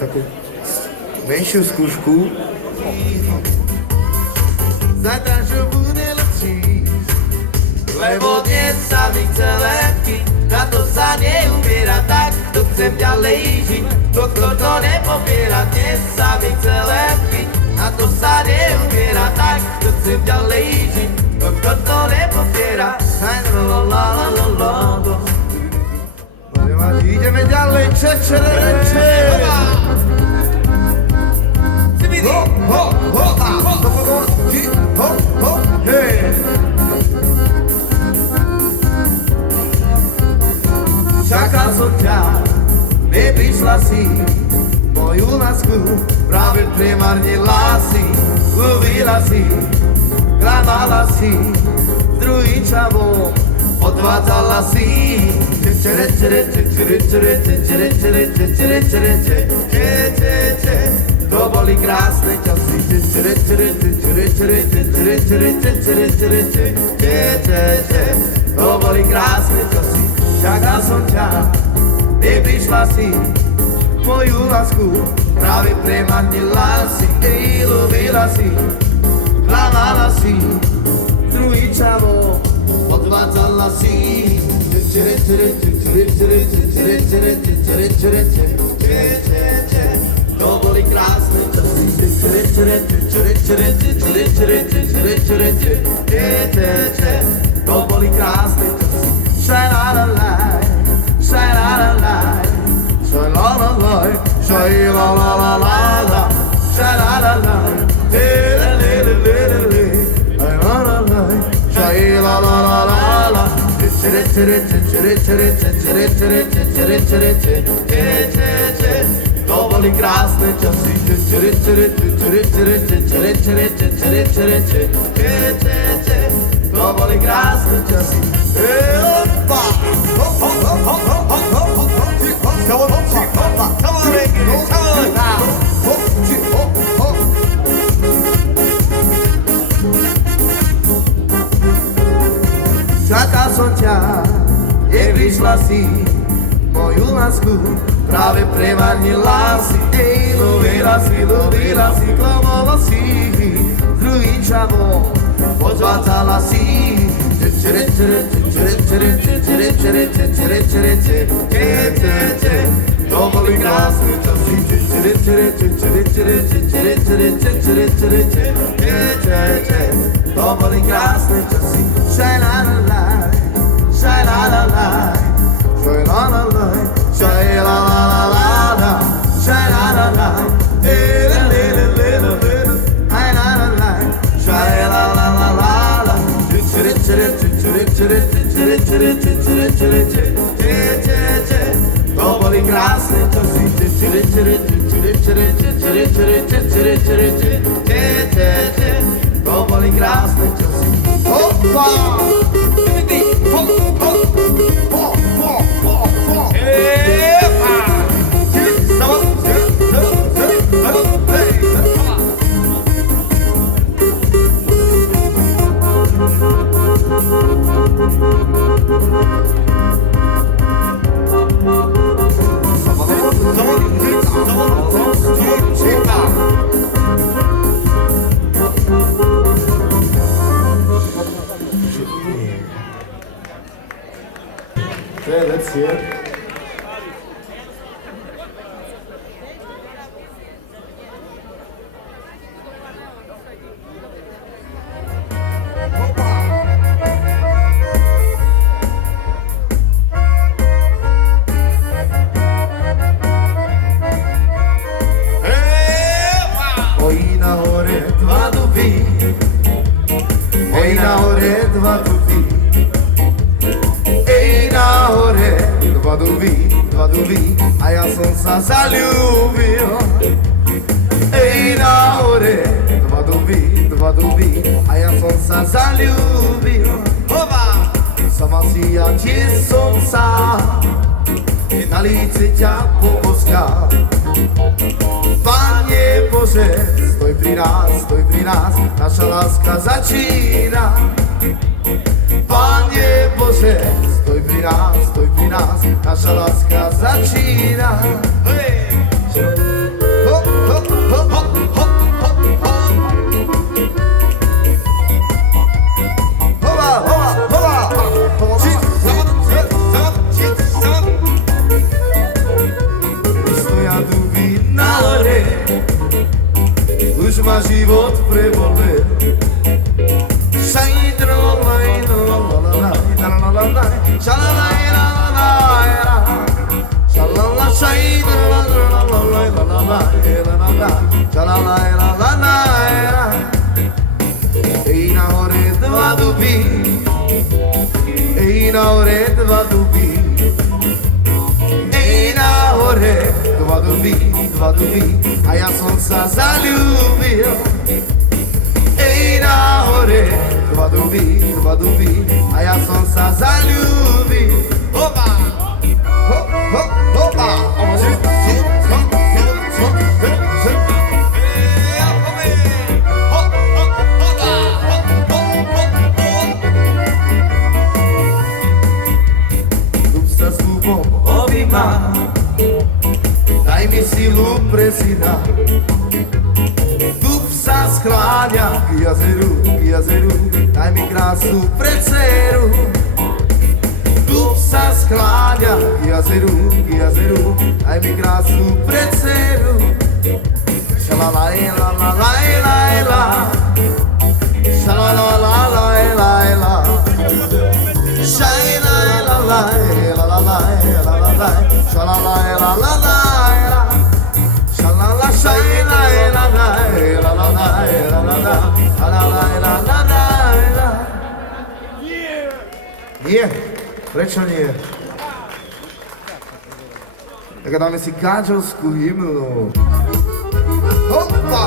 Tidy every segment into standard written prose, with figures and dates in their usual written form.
takú menšiu skúšku. Zajtra, že bude lepší, lebo dnes sa mi chce lepky. Na to sa neumiera, tak to chcem ďalej žiť. Doktor to nepopiera, dnes sa mi chce lepky. Na to sa neumiera, tak to chcem ďalej žiť. Doktor to nepopiera. Ideme ďalej, čečereče. Ho, ho, ho, ho, ho, hej. Čakal som ťa, neprišla si, moju lásku práve premarnila si. Ľúbila si, klamala si, s druhým čavom odvádzala si. To boli krásne časy. To boli krásne časy. Čakal som ťa, neprišla si, moju lásku práve premarnila si. Ľúbila si, klamala si, druhý čavo odvádzala si. To boli krásne časy. To boli krásne časy. Shine-la-la-la, shine-la-la-la, shine-la-la-la, shine-la-la-la-la, shine-la-la-la, hey-la-la-la-la-la, hey-la-la-la, shine-la-la-la-la-la, to boli krásne časy. To boli krásne časy. Čakal som ťa, neprišla si, moju lásku práve premarnila si. Ľúbila si, klamala si, s druhým čavom odvádzala si. To boli krásne časy. To boli krásne časy. Shine-la-la-la, shine-la-la-la, shine-la-la-la, shine-la-la-la-la, shine-la-la-la, hey-la-la-la-la-la, hey-la-la-la, shine-la-la-la-la-la. To boli krásne časy. To boli krásne časy. Hoppa! Okay, let's hear. Oj na hore dva duby, oj na hore dva duby. Dva duby, a ja som sa zaľúbil. Ej, na hore, dva duby, a ja som sa zaľúbil. Sama si ja tiež som sám, na líce ťa poboská. Pane Bože, stoj pri nás, naša láska začína. Pane Bože, stoj pri nás, naša láska začína. Hey! ma život prebolel. Shine la la la la la la la la, shalala la la la, shalala shine la la la la la la la, shalala la la la. Ei na hore dva duby, ei na hore dva duby, ei na hore dva duby, a ja som sa zalúbil. Ei na hore dva duby, a ja som sa zalúbil. Opa! Hop, hop, hopa! Daj mi silu presina, dúb sa skláňa k jazeru, daj mi krásu pre dceru. Dúb sa skláňa k jazeru, daj mi krásu pre dceru. Šalalaj, la la la la la, šalalaj, la la la la, šaj la la la la la la. Shalala la la la, shalala shayla la la la la la la la, shalala la la la. Nie, prečo nie? Tak dáme si káčovskú hymnu. Hoppa!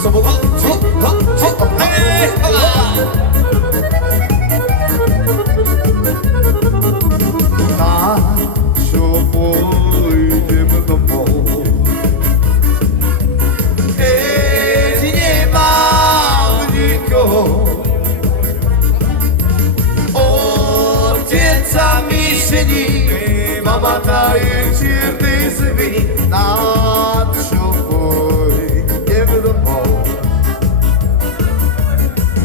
Sobola, hop, hop, hop, hej, hoppa! Na čo pôjdem domov, keď nemám nikoho? Otec sa mi žení, mama taje čierny zemi. Na čo pôjdem domov?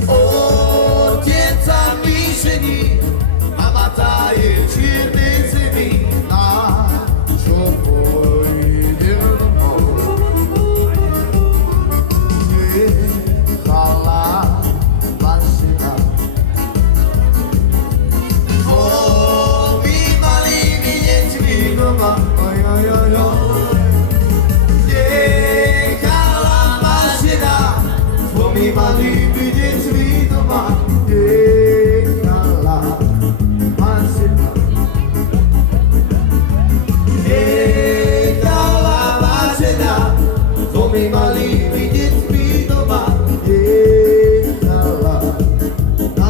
Otec sa mi žení, mama taje čierny zemi. Na čo pôjdem domov? Nechala mašina, my malými deťmi doma. Nechala mašina, my malými deťmi doma. My malými deťmi doma, nechala mašina.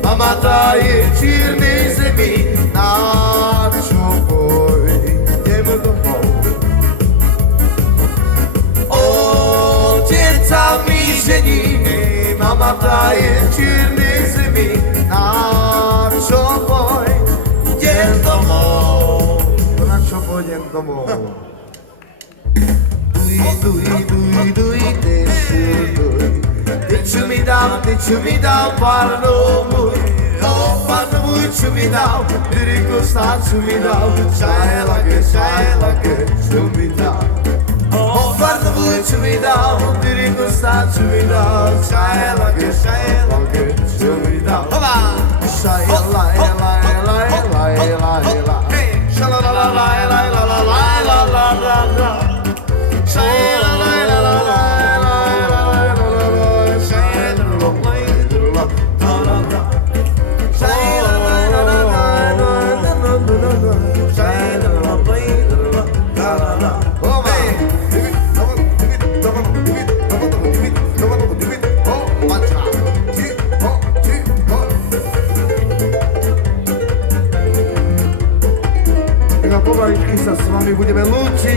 Mama taje čiernej zemi. Na čo pôjdem domov? Otec sa mi žení, mama taje čiernej zemi. Na čo pôjdem domov? Na čo pôjdem domov? Ty čo mi dal, pardon môj, pardon môj, čo mi dal, Dyriko stá, čo mi dal, šajlake, čo mi dal. Pardon môj, čo mi dal, Dyriko stá, čo mi dal, šajlake, čo mi dal. Šajlaj, šalalalaj,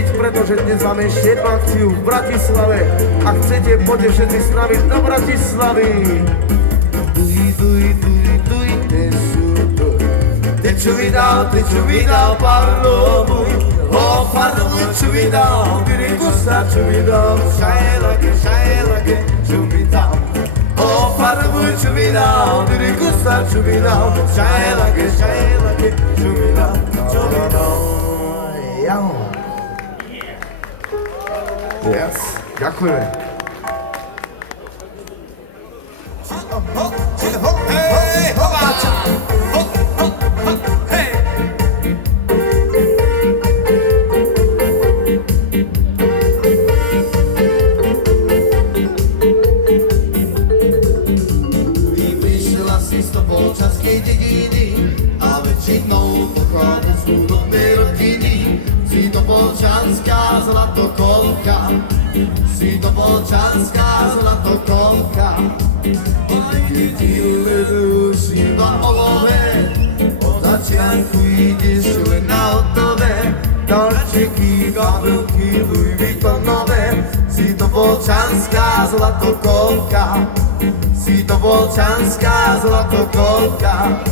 urobiť, pretože dnes máme ešte jednu akciu v Bratislave. Ak chcete, poďte všetci s nami do Bratislavy. Ty čo mi dal, pardon môj, oh pardon môj, čo mi dal, ty gusta, čo mi dal, šajlake, čo mi dal, oh pardon môj, čo mi dal, ty gusta, čo mi dal, šajlake, čo mi dal, Yes, ďakujeme. Hej, hováča! Polčanskej dediny a väčšinou pochádza z chudobnej rodiny. Si to polčanská zlatokolka, si to polčanská zlatokolka. Deti len už iba olové, od začiatku ideš len na hotové. Darčeky, kabelky, Louis Vuittonové, si to polčanská zlatokolka. Si to polčanská zlatokolka.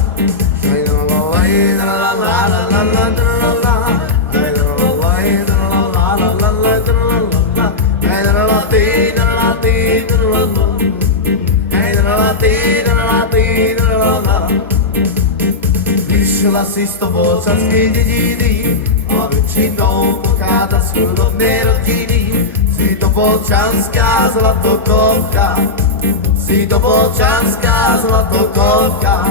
Vyšla si z polčanskej dediny a väčšinou pochádza z chudobnej rodiny. Si to polčanská zlatokolka. Si to polčanská zlatokolka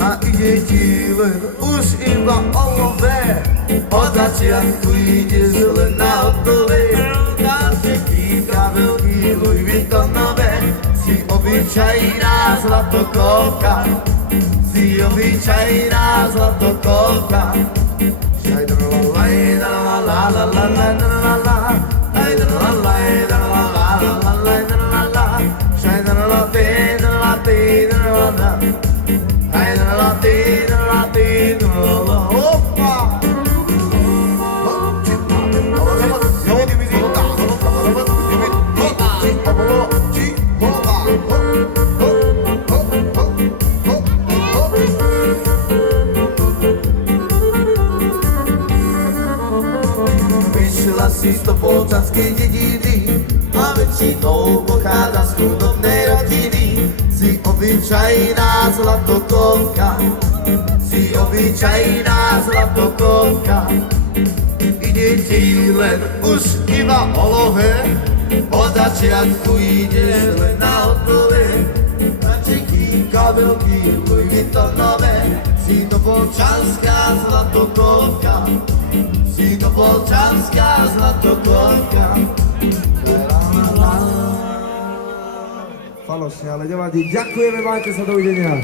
a ide ti len už iba olové. Od začiatku ideš len na hotové. Darčeky, kabelky, Louis Vuittonové. Si obyčajná zlatokolka, si obyčajná zlatokolka. Vyšla si z polčanskej dediny a väčšinou pochádza z chudobnej rodiny. Si obyčajná zlatokolka, si obyčajná zlatokolka. Ide ti len už iba olové, od začiatku ideš len na hotové. Darčeky, kabelky, Louis Vuittonové. Si to polčanská zlatokolka, si to polčanská zlatokolka. Falošne, ale nevadí. Ďakujeme, majte sa, dovidenia.